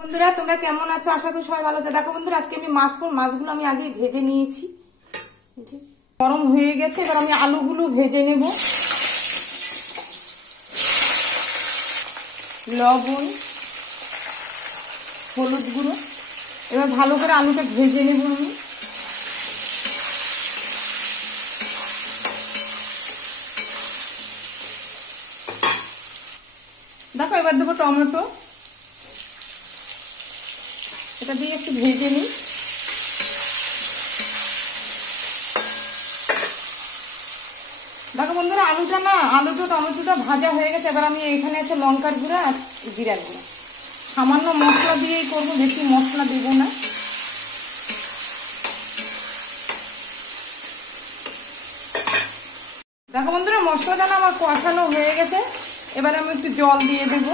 বন্ধুরা তোমরা কেমন আছো? আশা করি সবাই ভালো আছে। দেখো বন্ধুরা আজকে আমি মাছগুলো আমি আগে ভেজে নিয়েছি, গরম হয়ে গেছে। এবার আমি আলুগুলো ভেজে নেব। লবণ, হলুদ গুঁড়ো, এবার ভালো করে আলুটা ভেজে নেব আমি। দেখো এবার দেবো টমেটো, এটা দিয়ে একটু ভেজে নিই। দেখো বন্ধুরা আলুটা টমেটোটা ভাজা হয়ে গেছে। এবার আমি এখানে আছে লঙ্কার গুঁড়া আর জিরার গুঁড়া, সামান্য মশলা দিয়েই করবো, বেশি মশলা দেবো না। দেখো বন্ধুরা মশলাটা না আমার কষানো হয়ে গেছে। এবার আমি একটু জল দিয়ে দেব,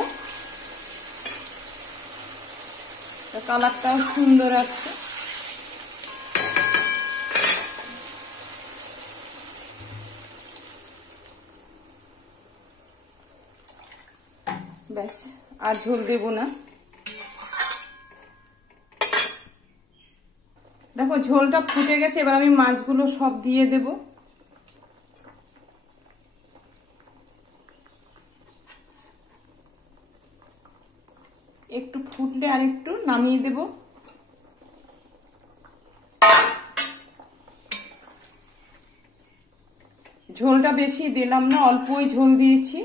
কালারটাও সুন্দর আছে। ব্যাস, আর ঝোল দেব না। দেখো ঝোলটা ফুটে গেছে। এবার আমি মাছগুলো সব দিয়ে দেব। একটু ফুটলে আর একটু নামিয়ে দেব। ঝোলটা বেশি দিলাম না, অল্পই ঝোল দিয়েছি।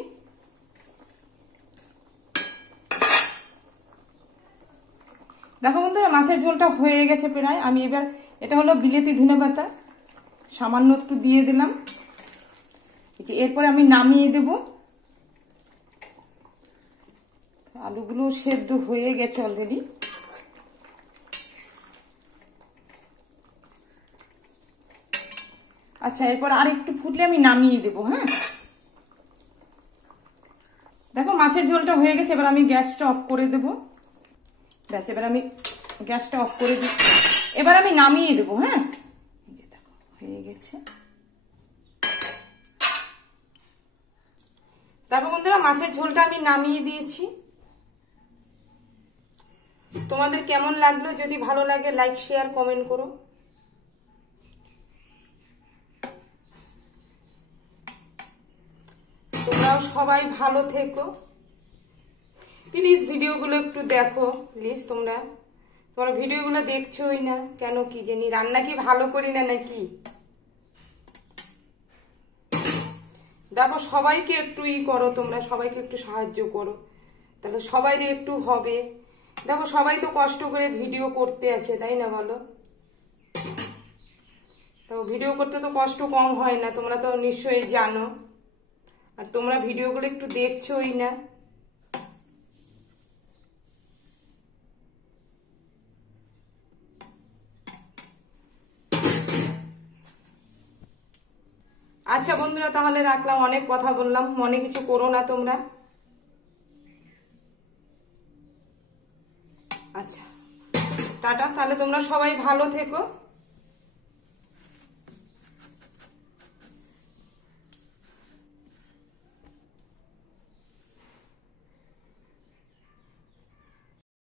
দেখো বন্ধুরা মাছের ঝোলটা হয়ে গেছে প্রায়। আমি এবার এটা হলো বিলেতি ধনেপাতা, সামান্য একটু দিয়ে দিলাম। এরপরে আমি নামিয়ে দেব। আলুগুলো সেদ্ধ হয়ে গেছে অলরেডি। আচ্ছা, এরপর আর একটু ফুটলে আমি নামিয়ে দেব। হ্যাঁ, দেখো মাছের ঝোলটা হয়ে গেছে। এবার আমি গ্যাসটা অফ করে দেব। ব্যাস, এবার আমি গ্যাসটা অফ করে দিই। এবার আমি নামিয়ে দেবো। হ্যাঁ, দেখো হয়ে গেছে। দেখো বন্ধুরা মাছের ঝোলটা আমি নামিয়ে দিয়েছি। তোমাদের কেমন লাগলো? যদি ভালো লাগে লাইক শেয়ার কমেন্ট করো। তোমরাও সবাই ভালো থেকো। প্লিজ ভিডিওগুলো একটু দেখো। প্লিজ তোমরা ভিডিওগুলো দেখছোই না কেন কি জানি? রান্না কি ভালো করি না নাকি? দেখো সবাইকে একটু করো, তোমরা সবাইকে একটু সাহায্য করো, তাহলে সবাইরে একটু হবে। দেখো সবাই তো কষ্ট করে ভিডিও করতে আছে, তাই না বলো? তো ভিডিও করতে তো কষ্ট কম হয় না, তোমরা তো নিশ্চয়ই জানো। আর তোমরা ভিডিওগুলো একটু দেখছোই না। আচ্ছা বন্ধুরা তাহলে রাখলাম, অনেক কথা বললাম, মনে কিছু করো না তোমরা। আচ্ছা টাটা, তাহলে তোমরা সবাই ভালো থেকো।